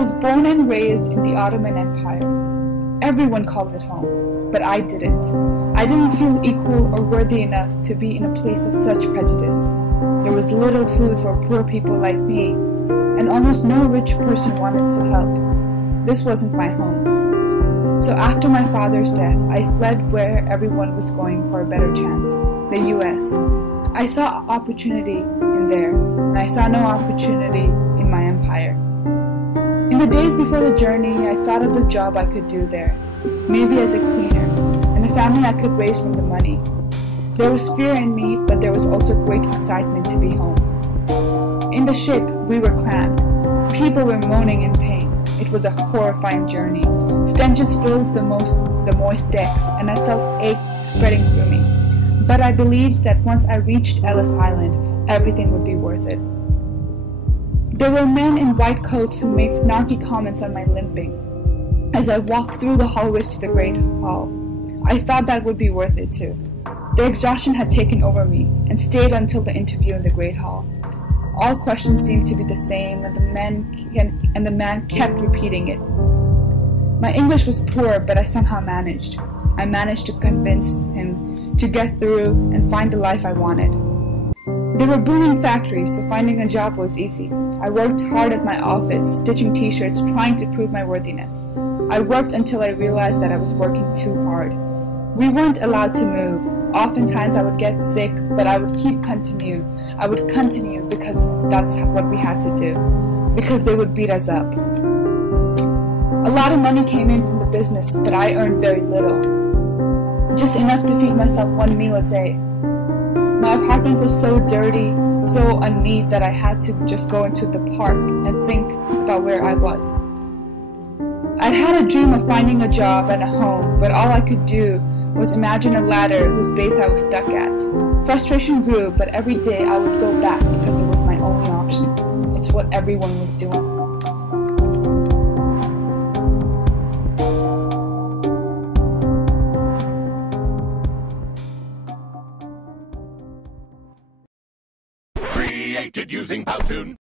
was born and raised in the Ottoman Empire. Everyone called it home, but I didn't. I didn't feel equal or worthy enough to be in a place of such prejudice. There was little food for poor people like me, and almost no rich person wanted to help. This wasn't my home. So after my father's death, I fled where everyone was going for a better chance, the U.S. I saw opportunity in there, and I saw no opportunity in my empire. In the days before the journey, I thought of the job I could do there, maybe as a cleaner, and the family I could raise from the money. There was fear in me, but there was also great excitement to be home. In the ship, we were cramped. People were moaning in pain. It was a horrifying journey. Stenches filled the moist decks, and I felt ache spreading through me. But I believed that once I reached Ellis Island, everything would be worth it. There were men in white coats who made snarky comments on my limping. As I walked through the hallways to the Great Hall, I thought that would be worth it too. The exhaustion had taken over me, and stayed until the interview in the Great Hall. All questions seemed to be the same, and the man kept repeating it. My English was poor, but I somehow managed. I managed to convince him to get through and find the life I wanted. There were booming factories, so finding a job was easy. I worked hard at my office, stitching t-shirts, trying to prove my worthiness. I worked until I realized that I was working too hard. We weren't allowed to move. Oftentimes I would get sick, but I would continue. I would continue because that's what we had to do, because they would beat us up. A lot of money came in from the business, but I earned very little. Just enough to feed myself one meal a day. My apartment was so dirty, so unneat that I had to just go into the park and think about where I was. I'd had a dream of finding a job and a home, but all I could do was imagine a ladder whose base I was stuck at. Frustration grew, but every day I would go back because it was my only option. It's what everyone was doing. Created using Powtoon.